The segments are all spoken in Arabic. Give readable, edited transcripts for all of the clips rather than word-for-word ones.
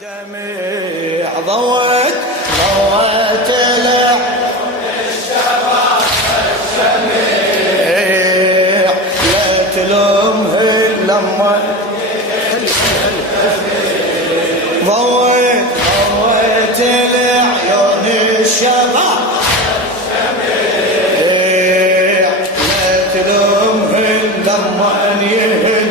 دمع ضوت العيون الشباب الشميع لا تلومه لما ضوت العيون الشباب الشميع لا تلومه لما يهل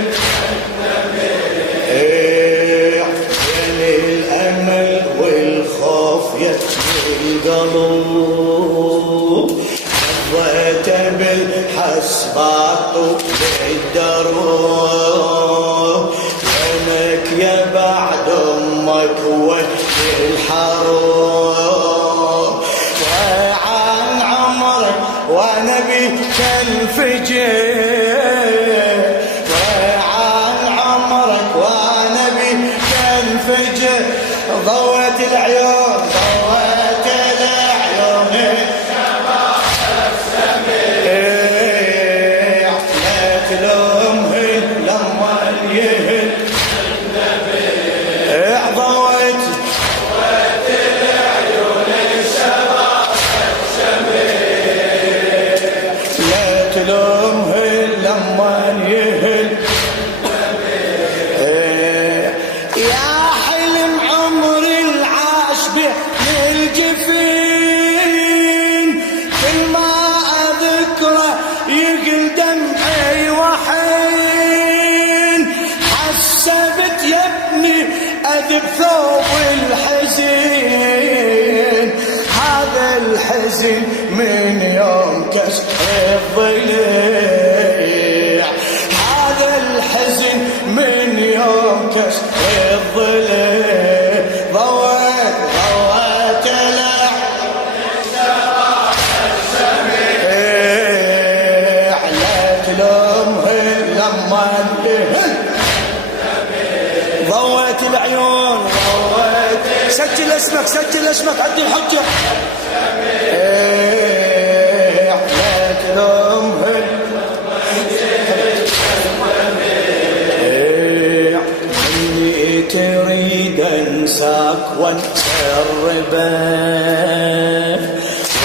القلوب ضيت بالحسبات بالدروب يمك يا بعد امك والحروب وعن عمرك وانا بك الفجر وعن عمرك وانا بك الفجر ضوت العيون بثوب الحزين هذا الحزن من يوم كسر الضليع هذا الحزن من يوم كسر الضليع ضوت العيون الشباب الشميع لا تلومه لما انتهى ضوت العيون سجل اسمك عدي الحجة لا تلومه اني تريد انساك وانسى الربا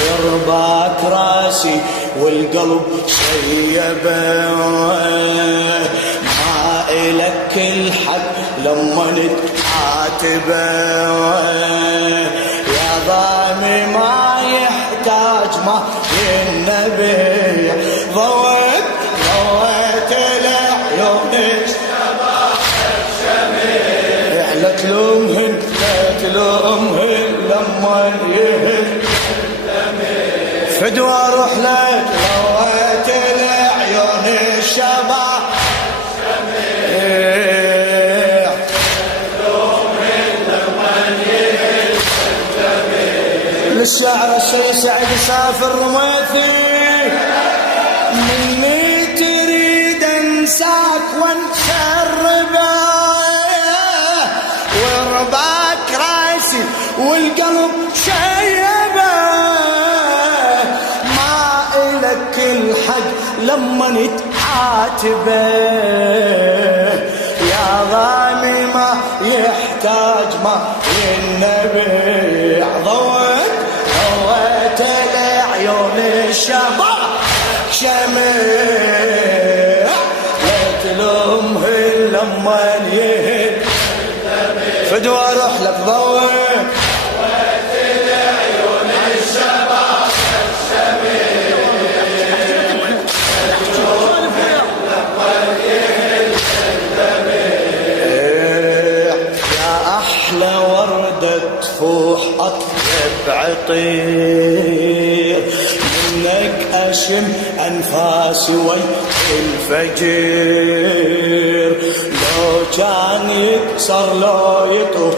ورباك راسي والقلب شيبه ما إلك الحق لما نتعاتبه يا ضامي ما يحتاج ما النبي ضوت العيون الشباب الشميع لا تلومهن لما يهل فدوى اروح لك ضوت العيون الشباب للشاعر الشيخ سعد سافر رميثي مني تريد انساك وانسى الربا ورباك راسي والقلب شيبه ما إلك الحق لما نتعاتبه يا غالي ما يحتاج ما النبي ضوت العيون الشباب شميع لا تلومه لما يهل فدوى اروح لك ضوت العيون الشباب الشميع يا احلى ورده تفوح اطيب عطير منك اشم انفاسي والفجر لو كان يكسر لو يطوف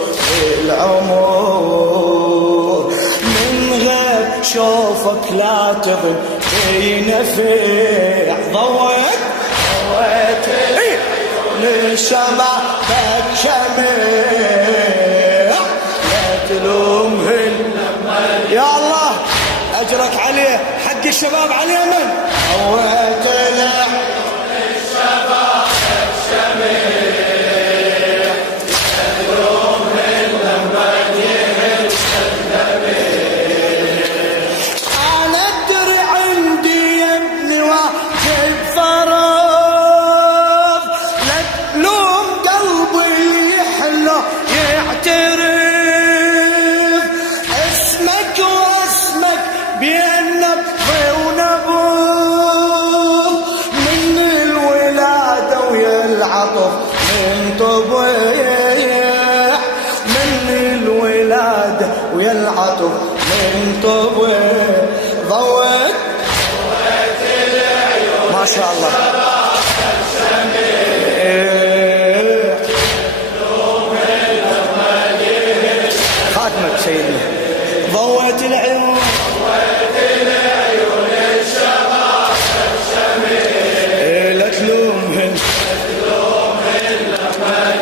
العمر من غير شوفك لا تظن في نفع ضوت لشبابك شميع لا تلومهن يا الله اجرك عليه حق الشباب عليه من ضوت العيون الشباب الشميع لا تلومهن ويا العطف من طوى ضوت العيون ما شاء الله خاتمك سيدنا ضوت العيون الشباب الشميل لا تلومهن لما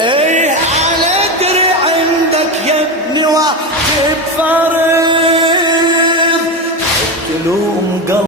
ايه على دري عندك يا ابني واجب فرق